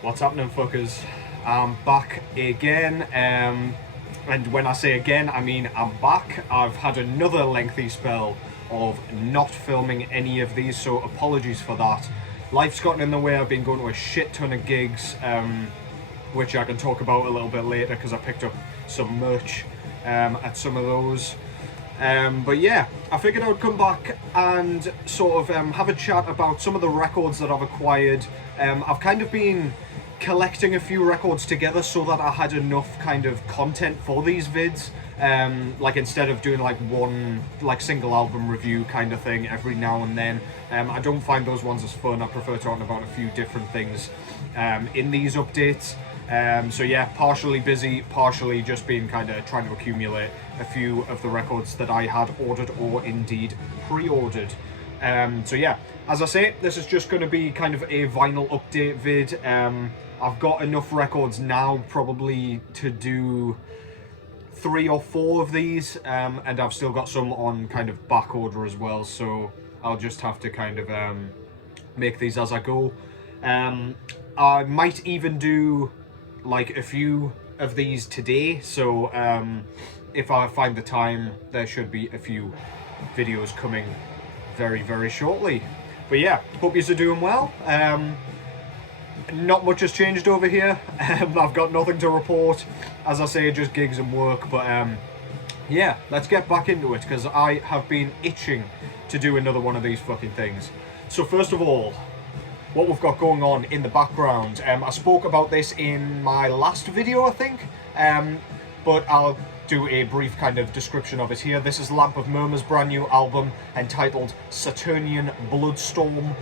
What's happening, fuckers? I'm back again, and when I say again, I mean I'm back. I've had another lengthy spell of not filming any of these, so apologies for that. Life's gotten in the way. I've been going to a shit ton of gigs, which I can talk about a little bit later because I picked up some merch at some of those. But yeah, I figured I would come back and sort of have a chat about some of the records that I've acquired. I've kind of been collecting a few records together so that I had enough kind of content for these vids. Like instead of doing like one like single album review kind of thing every now and then. I don't find those ones as fun. I prefer talking about a few different things in these updates. So yeah, partially busy, partially just been kind of trying to accumulate a few of the records that I had ordered or indeed pre-ordered. So yeah, as I say, this is just going to be kind of a vinyl update vid. I've got enough records now probably to do 3 or 4 of these, and I've still got some on kind of back order as well, so I'll just have to kind of make these as I go. I might even do like a few of these today, so if I find the time, there should be a few videos coming very, very shortly. But yeah, hope you're doing well. Not much has changed over here. I've got nothing to report. As I say, just gigs and work. But yeah, let's get back into it because I have been itching to do another one of these fucking things. So first of all, what we've got going on in the background. I spoke about this in my last video, I think. But I'll do a brief kind of description of it here. This is Lamp of Murmur's brand new album entitled Saturnian Bloodstorm.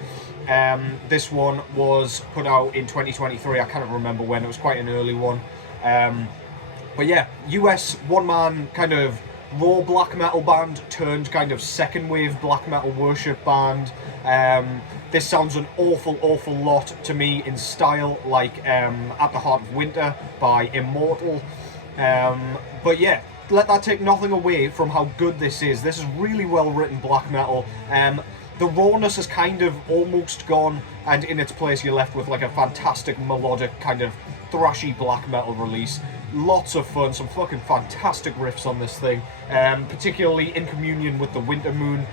This one was put out in 2023. I can't remember when. It was quite an early one. But yeah, US one-man kind of raw black metal band turned kind of second wave black metal worship band. This sounds an awful lot to me in style like At the Heart of Winter by Immortal. But yeah, let that take nothing away from how good this is. This is really well written black metal. The rawness has kind of almost gone, and in its place you're left with like a fantastic melodic kind of thrashy black metal release. Lots of fun, some fucking fantastic riffs on this thing, particularly in communion with the Winter Moon.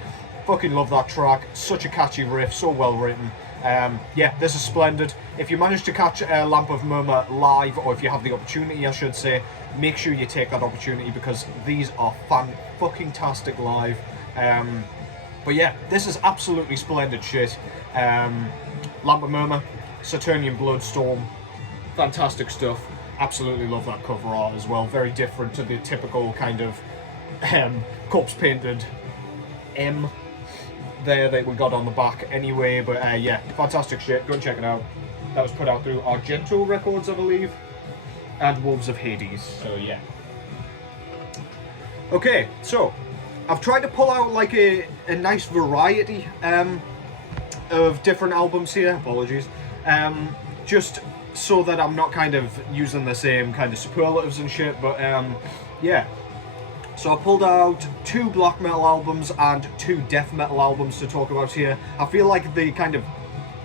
Fucking love that track, such a catchy riff, so well written. Yeah, this is splendid. If you manage to catch Lamp of Murmur live, or if you have the opportunity I should say, make sure you take that opportunity because these are fan-fucking-tastic live. But yeah, this is absolutely splendid shit. Lamp of Murmur, Saturnian Bloodstorm, fantastic stuff. Absolutely love that cover art as well. Very different to the typical kind of corpse painted M there that we got on the back anyway. But yeah, fantastic shit. Go and check it out. That was put out through Argento Records, I believe, and Wolves of Hades. So yeah. Okay, so I've tried to pull out like a nice variety of different albums here, apologies, just so that I'm not kind of using the same kind of superlatives and shit, but yeah. So I pulled out 2 black metal albums and 2 death metal albums to talk about here. I feel like the kind of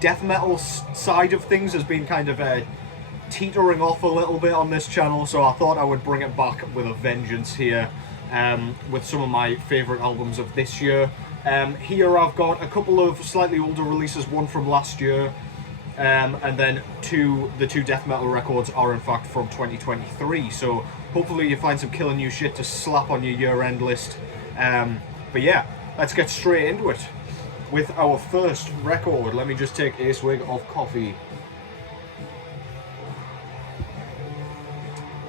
death metal side of things has been kind of teetering off a little bit on this channel, so I thought I would bring it back with a vengeance here. With some of my favourite albums of this year. Here I've got a couple of slightly older releases, one from last year, and then the two death metal records are in fact from 2023, so hopefully you find some killer new shit to slap on your year-end list. But yeah, let's get straight into it with our first record. Let me just take a swig of coffee.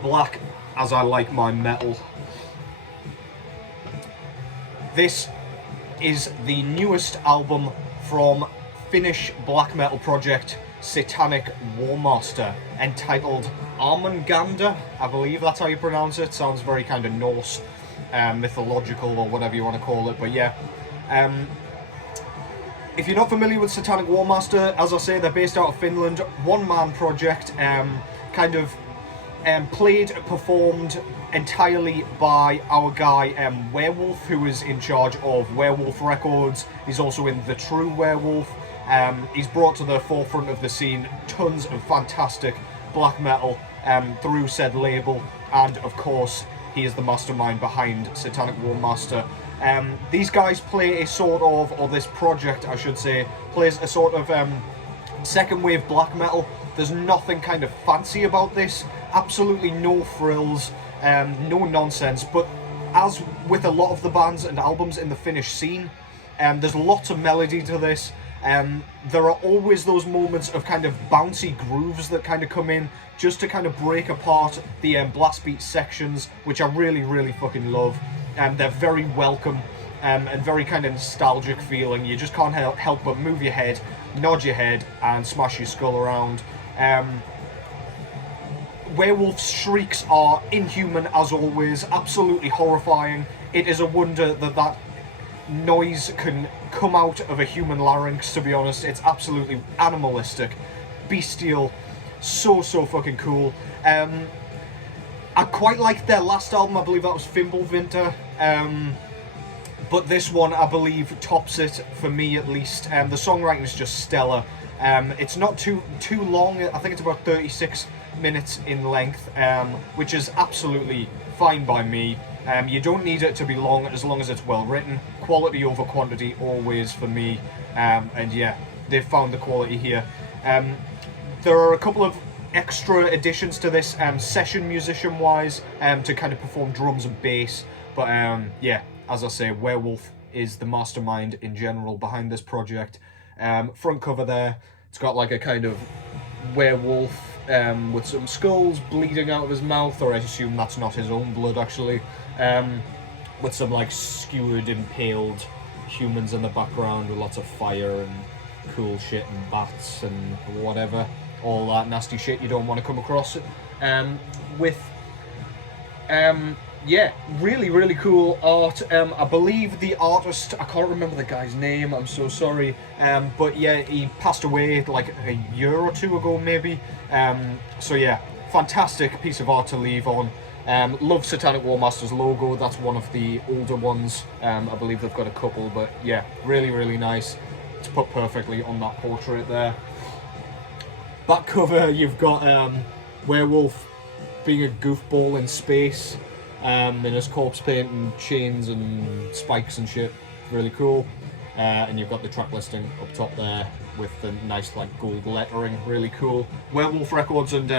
Black as I like my metal. This is the newest album from Finnish black metal project Satanic Warmaster, entitled Almond Ganda. I believe that's how you pronounce it. Sounds very kind of Norse, mythological, or whatever you want to call it. But yeah, if you're not familiar with Satanic Warmaster, as I say, they're based out of Finland. One-man project, kind of performed entirely by our guy Werewolf, who is in charge of Werewolf Records. He's also in The True Werewolf. He's brought to the forefront of the scene tons of fantastic black metal through said label, and of course he is the mastermind behind Satanic Warmaster. These guys play a sort of, or this project I should say, plays a sort of second wave black metal. There's nothing kind of fancy about this, absolutely no frills, no nonsense, but as with a lot of the bands and albums in the Finnish scene, there's lots of melody to this. There are always those moments of kind of bouncy grooves that kind of come in just to kind of break apart the blast beat sections, which I really, really fucking love. They're very welcome and very kind of nostalgic feeling. You just can't help but move your head, nod your head, and smash your skull around. Werewolf's shrieks are inhuman as always, absolutely horrifying. It is a wonder that that noise can come out of a human larynx, to be honest. It's absolutely animalistic, bestial, so fucking cool. I quite liked their last album, I believe that was Fimbulvinter, but this one I believe tops it, for me at least. The songwriting is just stellar. It's not too long, I think it's about 36 minutes in length, which is absolutely fine by me. You don't need it to be long as it's well written. Quality over quantity always for me, and yeah, they've found the quality here. There are a couple of extra additions to this, session musician wise, to kind of perform drums and bass, but yeah, as I say, Werewolf is the mastermind in general behind this project. Front cover there, it's got like a kind of werewolf with some skulls bleeding out of his mouth, or I assume that's not his own blood actually, with some like skewered, impaled humans in the background with lots of fire and cool shit and bats and whatever, all that nasty shit you don't want to come across. Yeah, really cool art. I believe the artist, I can't remember the guy's name, I'm so sorry, but yeah, he passed away like a year or two ago maybe. So yeah, fantastic piece of art to leave on. Love Satanic Warmaster's logo, that's one of the older ones. I believe they've got a couple, but yeah, really nice. It's put perfectly on that portrait there. Back cover, you've got Werewolf being a goofball in space, in his corpse paint and chains and spikes and shit. Really cool. And you've got the track listing up top there with the nice like gold lettering. Really cool. Werewolf Records and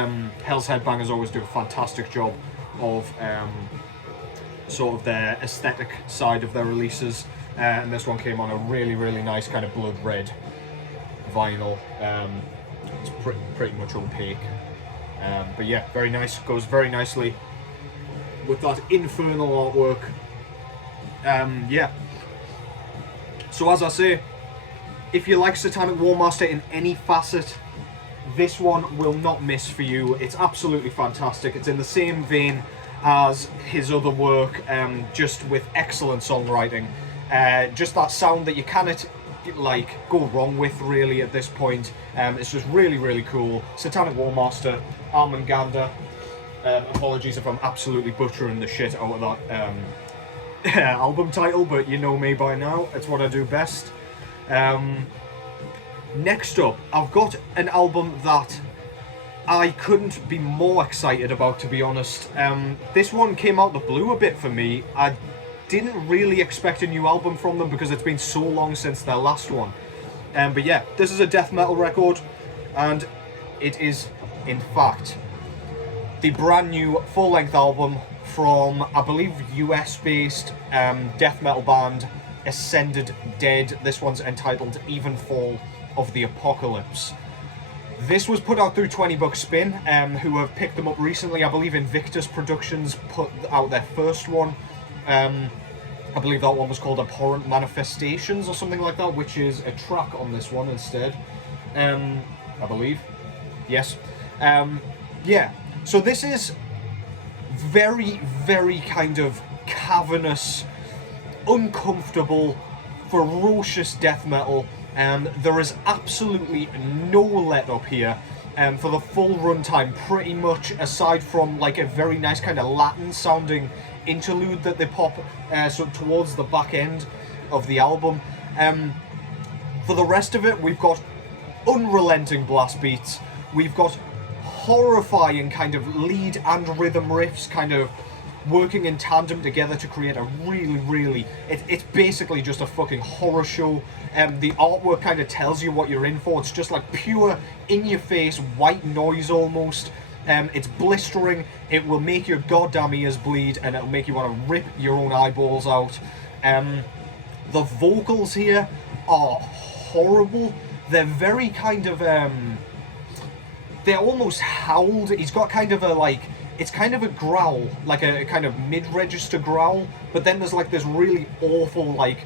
Hell's Headbangers always do a fantastic job of sort of their aesthetic side of their releases. And this one came on a really nice kind of blood red vinyl. It's pretty much opaque. But yeah, very nice. Goes very nicely with that infernal artwork. Yeah. So as I say, if you like Satanic Warmaster in any facet, this one will not miss for you. It's absolutely fantastic. It's in the same vein as his other work, just with excellent songwriting. Just that sound that you cannot like go wrong with really at this point. It's just really cool. Satanic Warmaster, Almond Ganda. Apologies if I'm absolutely butchering the shit out of that album title, but you know me by now, it's what I do best. Next up, I've got an album that I couldn't be more excited about, to be honest. This one came out the blue a bit for me. I didn't really expect a new album from them because it's been so long since their last one. But yeah, this is a death metal record, and it is, in fact, the brand new full-length album from, I believe, US-based death metal band Ascended Dead. This one's entitled Even Fall of the Apocalypse. This was put out through 20 Buck Spin, who have picked them up recently. I believe Invictus Productions put out their first one. I believe that one was called Abhorrent Manifestations or something like that, which is a track on this one instead. I believe. Yes. Yeah. So this is very kind of cavernous, uncomfortable, ferocious death metal. There is absolutely no let up here for the full runtime, pretty much, aside from like a very nice kind of Latin sounding interlude that they pop so towards the back end of the album. For the rest of it, we've got unrelenting blast beats. We've got horrifying kind of lead and rhythm riffs kind of working in tandem together to create a really, it's basically just a fucking horror show. The artwork kind of tells you what you're in for. It's just like pure, in-your-face, white noise almost. It's blistering, it will make your goddamn ears bleed, and it'll make you want to rip your own eyeballs out. The vocals here are horrible. They're very kind of, they're almost howled. He's got kind of a, like, it's kind of a growl, like a kind of mid-register growl, but then there's like this really awful, like,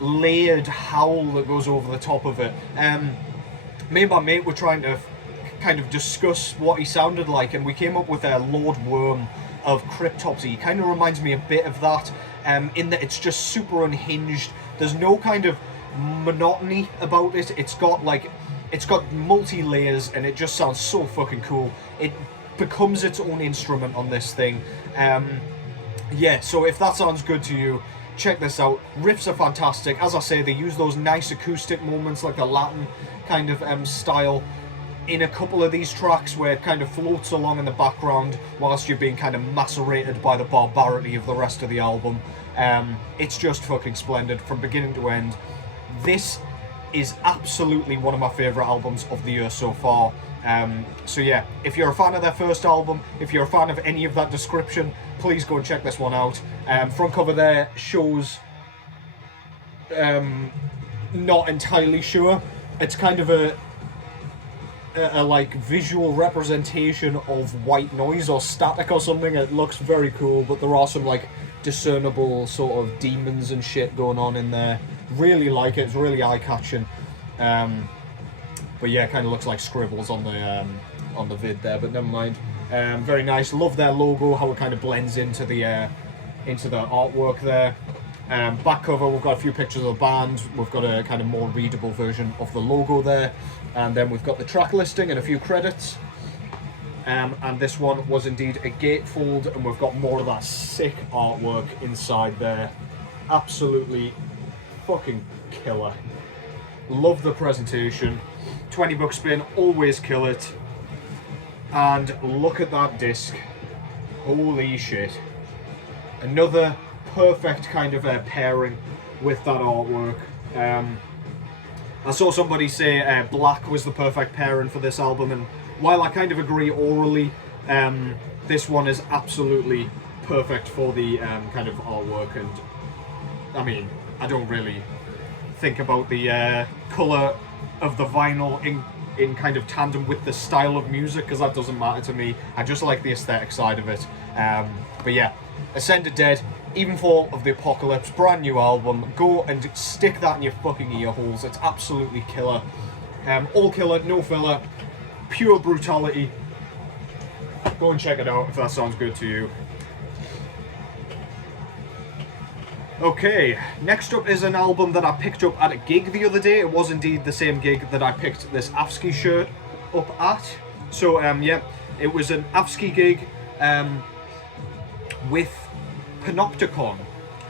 layered howl that goes over the top of it. Me and my mate were trying to kind of discuss what he sounded like, and we came up with a Lord Worm of Cryptopsy. He kind of reminds me a bit of that, in that it's just super unhinged. There's no kind of monotony about it. It's got multi-layers, and it just sounds so fucking cool. It becomes its own instrument on this thing. Yeah, so if that sounds good to you, check this out. Riffs are fantastic. As I say, they use those nice acoustic moments, like the Latin kind of style, in a couple of these tracks where it kind of floats along in the background whilst you're being kind of macerated by the barbarity of the rest of the album. It's just fucking splendid from beginning to end. This is absolutely one of my favourite albums of the year so far. So yeah, if you're a fan of their first album, if you're a fan of any of that description, please go and check this one out. Front cover there shows, not entirely sure. It's kind of a like visual representation of white noise or static or something. It looks very cool, but there are some like discernible sort of demons and shit going on in there. Really like it. It's really eye-catching. But yeah, it kind of looks like scribbles on the vid there, but never mind. Very nice. Love their logo, how it kind of blends into the artwork there. Back cover, we've got a few pictures of the band. We've got a kind of more readable version of the logo there, and then we've got the track listing and a few credits. And this one was indeed a gatefold, and we've got more of that sick artwork inside there. Absolutely fucking killer. Love the presentation. 20 bucks spin, always kill it. And look at that disc. Holy shit. Another perfect kind of pairing with that artwork. I saw somebody say black was the perfect pairing for this album, and while I kind of agree orally, this one is absolutely perfect for the kind of artwork. And I mean, I don't really think about the colour of the vinyl in kind of tandem with the style of music, because that doesn't matter to me. I just like the aesthetic side of it. But yeah, Ascended Dead, Evenfall of the Apocalypse, brand new album. Go and stick that in your fucking ear holes. It's absolutely killer. All killer, no filler, pure brutality. Go and check it out if that sounds good to you. Okay, next up is an album that I picked up at a gig the other day. It was indeed the same gig that I picked this AFSCI shirt up at. So yeah, it was an AFSCI gig with Panopticon,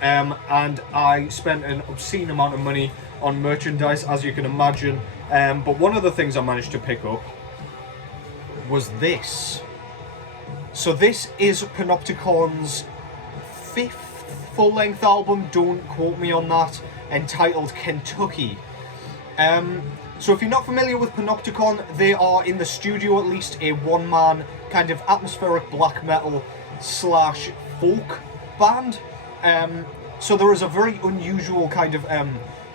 and I spent an obscene amount of money on merchandise, as you can imagine. But one of the things I managed to pick up was this. So this is Panopticon's 5th full-length album, don't quote me on that, entitled Kentucky. So if you're not familiar with Panopticon, they are, in the studio at least, a one-man kind of atmospheric black metal slash folk band. So there is a very unusual kind of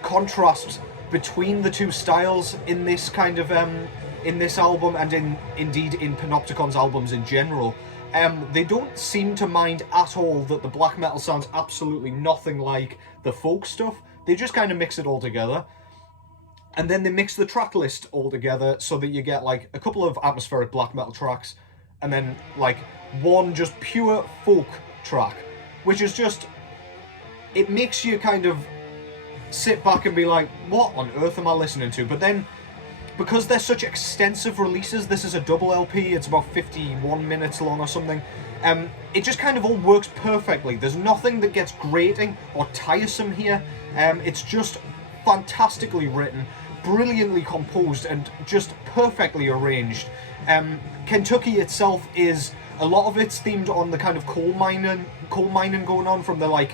contrast between the two styles in this kind of in this album, and indeed in Panopticon's albums in general. They don't seem to mind at all that the black metal sounds absolutely nothing like the folk stuff. They just kind of mix it all together. And then they mix the track list all together so that you get like a couple of atmospheric black metal tracks, and then like one just pure folk track, which is just, it makes you kind of sit back and be like, what on earth am I listening to? But then, because they're such extensive releases, this is a double LP, it's about 51 minutes long or something, it just kind of all works perfectly. There's nothing that gets grating or tiresome here. It's just fantastically written. brilliantly composed and just perfectly arranged. Kentucky itself is, a lot of it's themed on the kind of coal mining going on from the like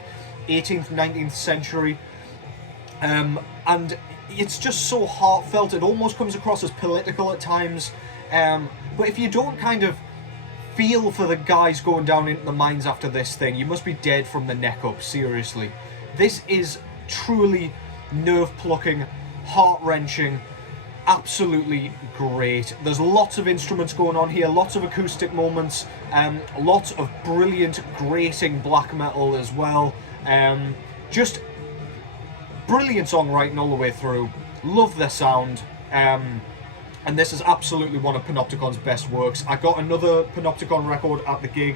18th, 19th century. And it's just so heartfelt, it almost comes across as political at times. But if you don't kind of feel for the guys going down into the mines after this thing, you must be dead from the neck up, seriously. This is truly nerve-plucking, heart-wrenching, absolutely great. There's lots of instruments going on here, lots of acoustic moments, lots of brilliant, grating black metal as well. Just brilliant songwriting all the way through. Love the sound. And this is absolutely one of Panopticon's best works. I got another Panopticon record at the gig,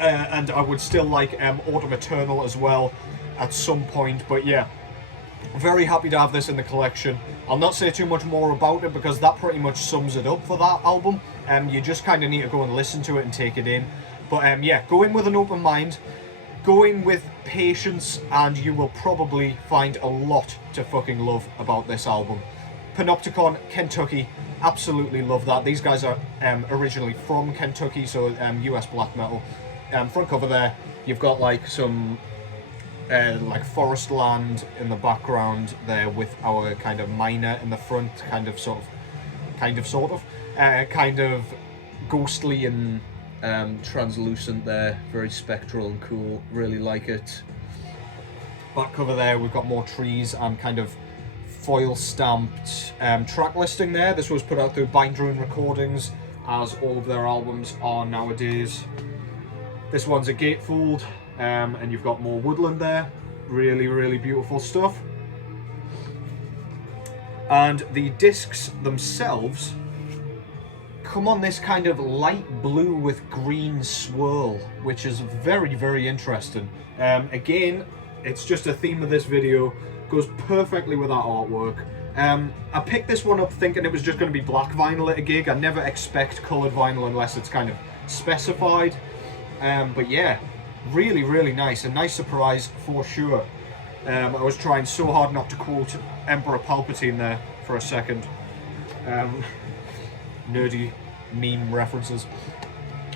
and I would still like Autumn Eternal as well at some point, but yeah, very happy to have this in the collection. I'll not say too much more about it because that pretty much sums it up for that album. You just kind of need to go and listen to it and take it in. But yeah, go in with an open mind, go in with patience, and you will probably find a lot to fucking love about this album. Panopticon, Kentucky, absolutely love that. These guys are originally from Kentucky, so US black metal. Front cover there, you've got like some like forest land in the background there with our kind of miner in the front, kind of ghostly and translucent there, very spectral and cool, really like it. Back cover there, we've got more trees and kind of foil stamped track listing there. This was put out through Bindrune Recordings, as all of their albums are nowadays. This one's a gatefold, and you've got more woodland there. Really, really beautiful stuff. And the discs themselves come on this kind of light blue with green swirl, which is very, very interesting. Again, it's just a theme of this video. Goes perfectly with that artwork. I picked this one up thinking it was just going to be black vinyl at a gig. I never expect coloured vinyl unless it's kind of specified. But yeah, really, really nice. A nice surprise for sure. I was trying so hard not to quote Emperor Palpatine there for a second. Nerdy meme references.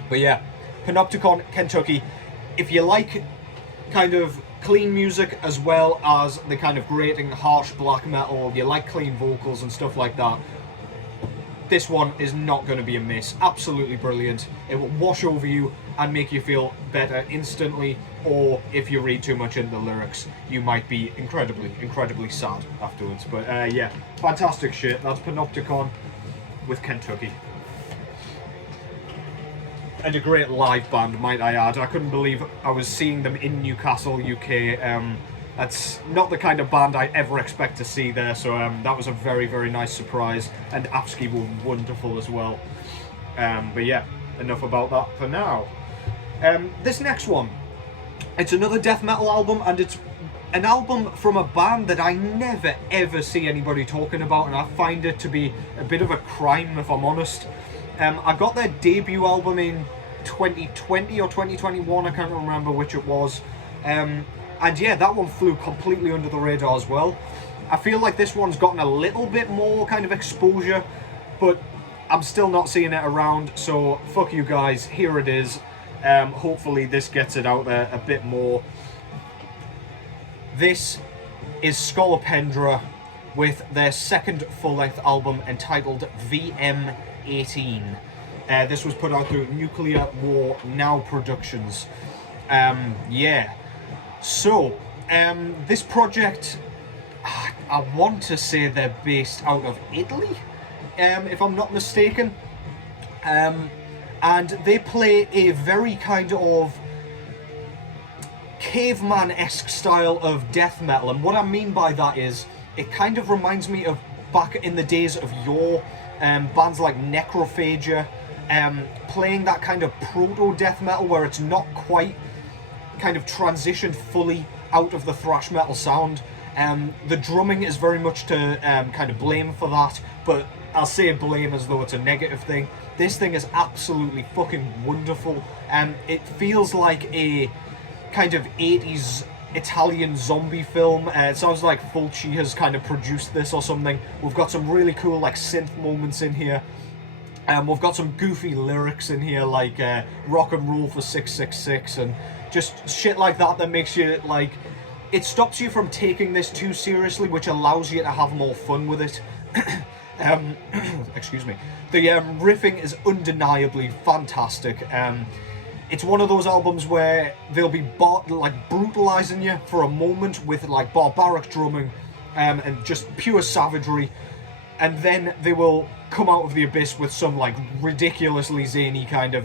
But yeah, Panopticon, Kentucky. If you like kind of clean music as well as the kind of grating, harsh black metal, you like clean vocals and stuff like that, this one is not going to be a miss. Absolutely brilliant. It will wash over you and make you feel better instantly, or if you read too much into the lyrics, you might be incredibly, incredibly sad afterwards. But yeah, fantastic shit. That's Panopticon with Kentucky. And a great live band, might I add. I couldn't believe I was seeing them in Newcastle, UK. That's not the kind of band I ever expect to see there, so that was a very, very nice surprise. And Afsky were wonderful as well. But yeah, enough about that for now. This next one, it's another death metal album, and it's an album from a band that I never ever see anybody talking about, and I find it to be a bit of a crime, if I'm honest. I got their debut album in 2020 or 2021, I can't remember which it was. And yeah, that one flew completely under the radar as well. I feel like this one's gotten a little bit more kind of exposure, but I'm still not seeing it around, so fuck you guys, here it is. Hopefully this gets it out there a bit more. This is Scolopendra with their second full-length album entitled VM18. This was put out through Nuclear War Now Productions. Yeah. So, this project, I want to say they're based out of Italy, if I'm not mistaken. And they play a very kind of caveman-esque style of death metal. And what I mean by that is, it kind of reminds me of back in the days of yore, bands like Necrophagia, playing that kind of proto-death metal where it's not quite kind of transitioned fully out of the thrash metal sound. The drumming is very much to kind of blame for that, but I'll say blame as though it's a negative thing. This thing is absolutely fucking wonderful. It feels like a kind of 80s Italian zombie film. It sounds like Fulci has kind of produced this or something. We've got some really cool like synth moments in here. We've got some goofy lyrics in here like rock and roll for 666 and just shit like that that makes you like, it stops you from taking this too seriously, which allows you to have more fun with it. Excuse me. The riffing is undeniably fantastic. It's one of those albums where they'll be like brutalizing you for a moment with like barbaric drumming and just pure savagery, and then they will come out of the abyss with some like ridiculously zany kind of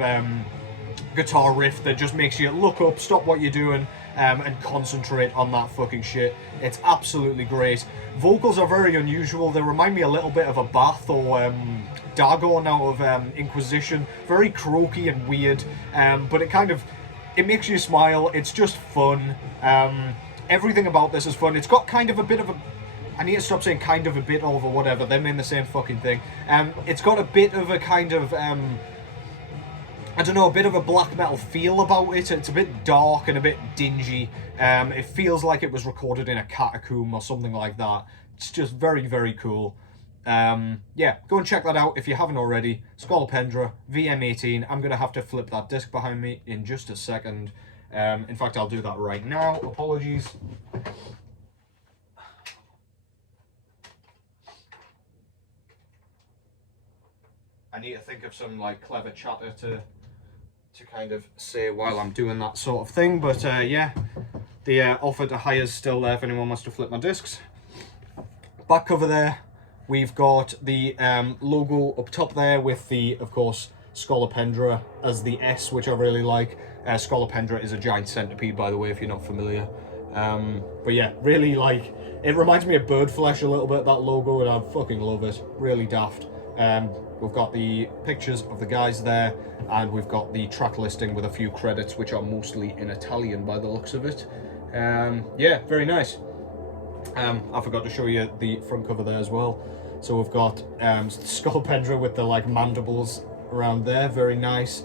guitar riff that just makes you look up, stop what you're doing, and concentrate on that fucking shit. It's absolutely great. Vocals are very unusual. They remind me a little bit of a Bath or Dagon out of Inquisition. Very croaky and weird, but it makes you smile. It's just fun. Everything about this is fun. It's got kind of a bit of a, I need to stop saying kind of a bit of or whatever, they mean the same fucking thing. It's got a bit of a kind of I don't know, a bit of a black metal feel about it. It's a bit dark and a bit dingy. It feels like it was recorded in a catacomb or something like that. It's just very, very cool. Yeah, go and check that out if you haven't already. Scolopendra, VM18. I'm going to have to flip that disc behind me in just a second. In fact, I'll do that right now. Apologies. I need to think of some like clever chatter to kind of say while I'm doing that sort of thing, but yeah, the offer to hire is still there if anyone wants to flip my discs. Back cover there, we've got the logo up top there with the, of course, Scolopendra as the S, which I really like. Scolopendra is a giant centipede, by the way, if you're not familiar. But yeah, really like, it reminds me of bird flesh a little bit, that logo, and I fucking love it. Really daft. We've got the pictures of the guys there, and we've got the track listing with a few credits, which are mostly in Italian by the looks of it. Yeah, very nice. I forgot to show you the front cover there as well. So we've got Scolopendra with the like mandibles around there, very nice.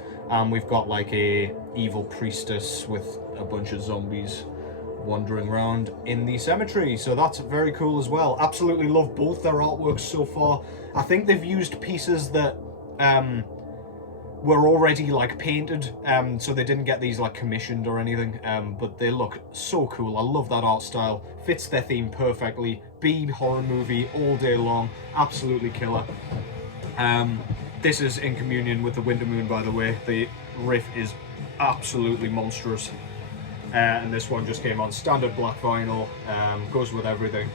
We've got like a evil priestess with a bunch of zombies wandering around in the cemetery, so that's very cool as well. Absolutely love both their artworks so far. I think they've used pieces that were already like painted, so they didn't get these like commissioned or anything, but they look so cool. I love that art style, fits their theme perfectly. Bead horror movie all day long, absolutely killer. This is in communion with the Winter Moon, by the way. The riff is absolutely monstrous. And this one just came on standard black vinyl, goes with everything.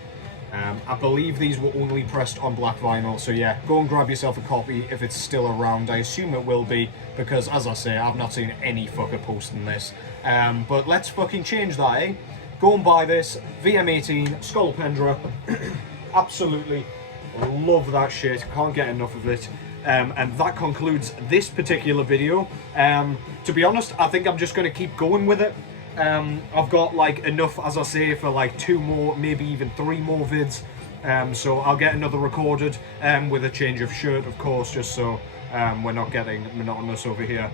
I believe these were only pressed on black vinyl, so yeah, go and grab yourself a copy if it's still around. I assume it will be, because as I say, I've not seen any fucker posting this. But let's fucking change that, eh? Go and buy this, VM18, Scolopendra. Absolutely love that shit, can't get enough of it. And that concludes this particular video. To be honest, I think I'm just going to keep going with it. I've got like enough, as I say, for like 2 more, maybe even 3 more vids. So I'll get another recorded with a change of shirt, of course, just so we're not getting monotonous over here.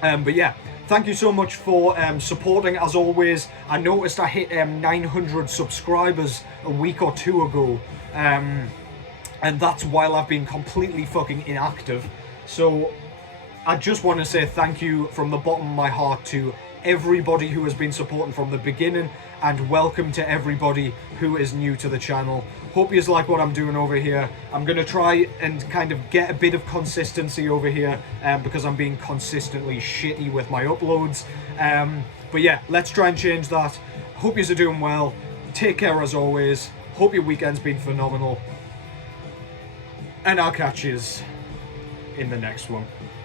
But yeah, thank you so much for supporting as always. I noticed I hit 900 subscribers a week or 2 ago, and that's while I've been completely fucking inactive. So I just want to say thank you from the bottom of my heart to everybody who has been supporting from the beginning, and welcome to everybody who is new to the channel. Hope you like what I'm doing over here. I'm going to try and kind of get a bit of consistency over here, because I'm being consistently shitty with my uploads. But yeah, let's try and change that. Hope you're doing well. Take care as always. Hope your weekend's been phenomenal. And I'll catch yous in the next one.